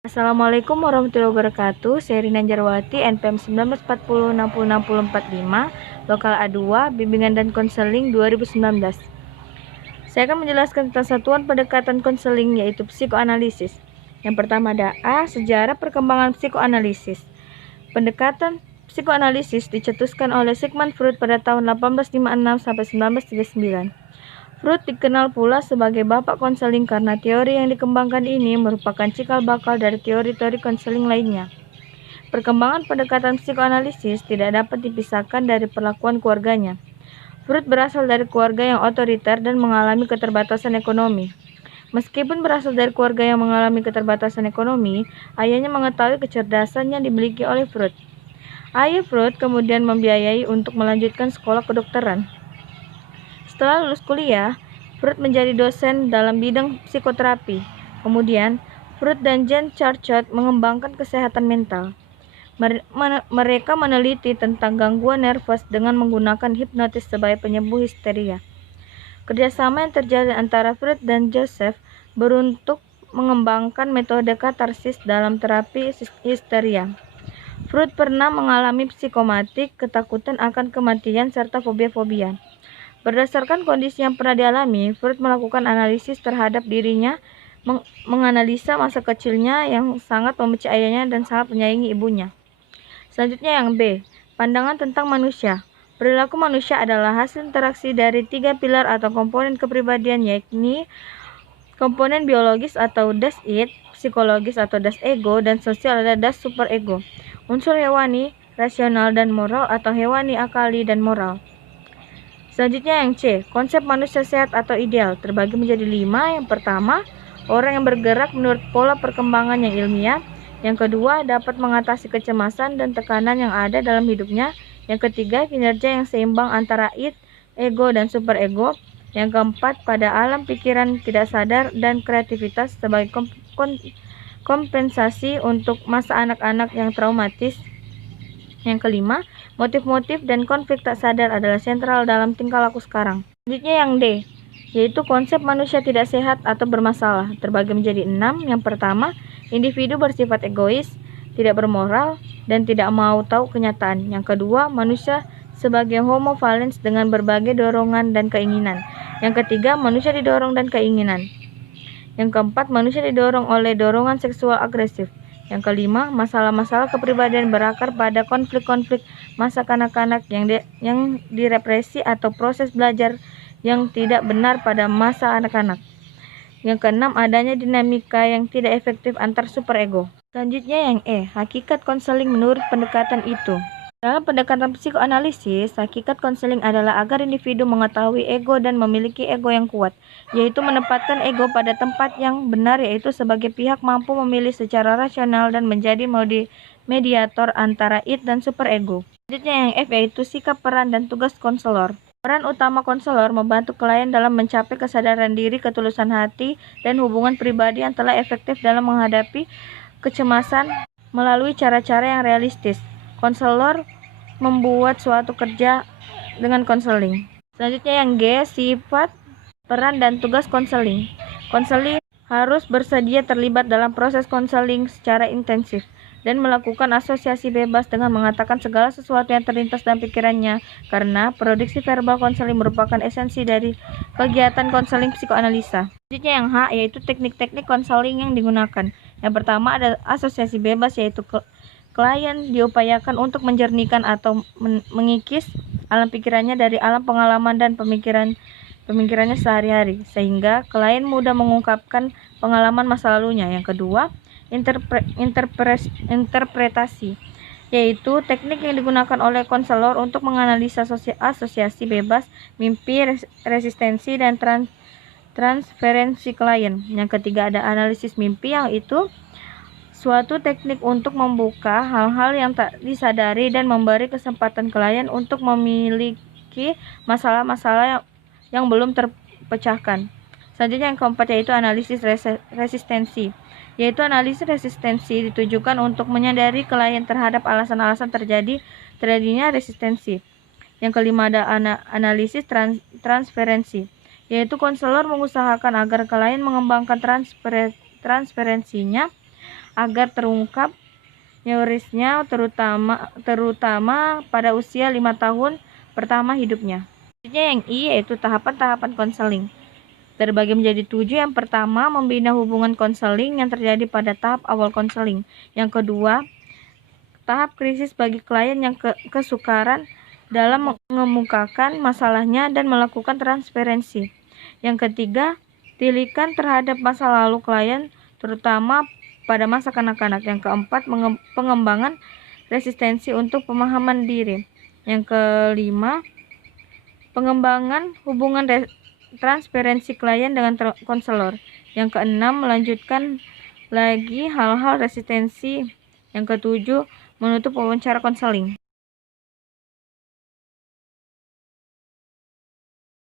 Assalamualaikum warahmatullahi wabarakatuh. Saya Rina Jarwati, NPM 1940606045, Lokal A2, Bimbingan dan Konseling 2019. Saya akan menjelaskan tentang satuan pendekatan konseling, yaitu psikoanalisis. Yang pertama ada A. Sejarah perkembangan psikoanalisis. Pendekatan psikoanalisis dicetuskan oleh Sigmund Freud pada tahun 1856 sampai 1939. Freud dikenal pula sebagai bapak konseling karena teori yang dikembangkan ini merupakan cikal bakal dari teori-teori konseling lainnya. Perkembangan pendekatan psikoanalisis tidak dapat dipisahkan dari perlakuan keluarganya. Freud berasal dari keluarga yang otoriter dan mengalami keterbatasan ekonomi. Meskipun berasal dari keluarga yang mengalami keterbatasan ekonomi, ayahnya mengetahui kecerdasan yang dimiliki oleh Freud. Ayah Freud kemudian membiayai untuk melanjutkan sekolah kedokteran. Setelah lulus kuliah, Freud menjadi dosen dalam bidang psikoterapi. Kemudian, Freud dan Jean Charcot mengembangkan kesehatan mental. Mereka meneliti tentang gangguan nervous dengan menggunakan hipnotis sebagai penyembuh histeria. Kerjasama yang terjadi antara Freud dan Joseph beruntuk mengembangkan metode katarsis dalam terapi histeria. Freud pernah mengalami psikomatik, ketakutan akan kematian, serta fobia-fobia. Berdasarkan kondisi yang pernah dialami, Freud melakukan analisis terhadap dirinya, menganalisa masa kecilnya yang sangat membenci ayahnya dan sangat menyayangi ibunya. Selanjutnya yang B, pandangan tentang manusia. Perilaku manusia adalah hasil interaksi dari 3 pilar atau komponen kepribadian, yakni komponen biologis atau das id, psikologis atau das ego, dan sosial ada das superego. Unsur hewani, rasional dan moral atau hewani, akali, dan moral. Selanjutnya yang C, konsep manusia sehat atau ideal terbagi menjadi 5. Yang pertama, orang yang bergerak menurut pola perkembangan yang ilmiah. Yang kedua, dapat mengatasi kecemasan dan tekanan yang ada dalam hidupnya. Yang ketiga, kinerja yang seimbang antara id, ego, dan superego. Yang keempat, pada alam pikiran tidak sadar dan kreativitas sebagai kompensasi untuk masa anak-anak yang traumatis. Yang kelima, motif-motif dan konflik tak sadar adalah sentral dalam tingkah laku sekarang. Selanjutnya yang D, yaitu konsep manusia tidak sehat atau bermasalah, terbagi menjadi 6. Yang pertama, individu bersifat egois, tidak bermoral, dan tidak mau tahu kenyataan. Yang kedua, manusia sebagai homo valens dengan berbagai dorongan dan keinginan. Yang ketiga, manusia didorong dan keinginan. Yang keempat, manusia didorong oleh dorongan seksual agresif. Yang kelima, masalah-masalah kepribadian berakar pada konflik-konflik masa kanak-kanak yang direpresi atau proses belajar yang tidak benar pada masa anak-anak. Yang keenam, adanya dinamika yang tidak efektif antar superego. Selanjutnya yang E, hakikat konseling menurut pendekatan itu. Dalam pendekatan psikoanalisis, hakikat konseling adalah agar individu mengetahui ego dan memiliki ego yang kuat, yaitu menempatkan ego pada tempat yang benar, yaitu sebagai pihak mampu memilih secara rasional dan menjadi mediator antara id dan superego. Selanjutnya yang F, yaitu sikap, peran, dan tugas konselor. Peran utama konselor membantu klien dalam mencapai kesadaran diri, ketulusan hati, dan hubungan pribadi yang telah efektif dalam menghadapi kecemasan melalui cara-cara yang realistis. Konselor membuat suatu kerja dengan konseling. Selanjutnya yang G, sifat, peran, dan tugas konseling. Konseling harus bersedia terlibat dalam proses konseling secara intensif dan melakukan asosiasi bebas dengan mengatakan segala sesuatu yang terlintas dalam pikirannya, karena produksi verbal konseling merupakan esensi dari kegiatan konseling psikoanalisa. Selanjutnya yang H, yaitu teknik-teknik konseling yang digunakan. Yang pertama ada asosiasi bebas, yaitu klien diupayakan untuk menjernihkan atau mengikis alam pikirannya dari alam pengalaman dan pemikirannya sehari-hari, sehingga klien mudah mengungkapkan pengalaman masa lalunya. Yang kedua, interpretasi, yaitu teknik yang digunakan oleh konselor untuk menganalisa asosiasi bebas, mimpi, resistensi, dan transferensi klien. Yang ketiga ada analisis mimpi, yaitu suatu teknik untuk membuka hal-hal yang tak disadari dan memberi kesempatan klien untuk memiliki masalah-masalah yang belum terpecahkan. Selanjutnya yang keempat yaitu analisis resistensi, yaitu analisis resistensi ditujukan untuk menyadari klien terhadap alasan-alasan terjadinya resistensi. Yang kelima ada analisis transferensi, yaitu konselor mengusahakan agar klien mengembangkan transferensinya agar terungkap neurisnya terutama pada usia 5 tahun pertama hidupnya. Selanjutnya yang I yaitu tahapan-tahapan konseling. Terbagi menjadi 7. Yang pertama, membina hubungan konseling yang terjadi pada tahap awal konseling. Yang kedua, tahap krisis bagi klien yang kesukaran dalam mengemukakan masalahnya dan melakukan transparansi. Yang ketiga, tilikan terhadap masa lalu klien, terutama pada masa kanak-kanak. Yang keempat, pengembangan resistensi untuk pemahaman diri. Yang kelima, pengembangan hubungan transparansi klien dengan konselor. Yang keenam, melanjutkan lagi hal-hal resistensi. Yang ketujuh, menutup wawancara konseling.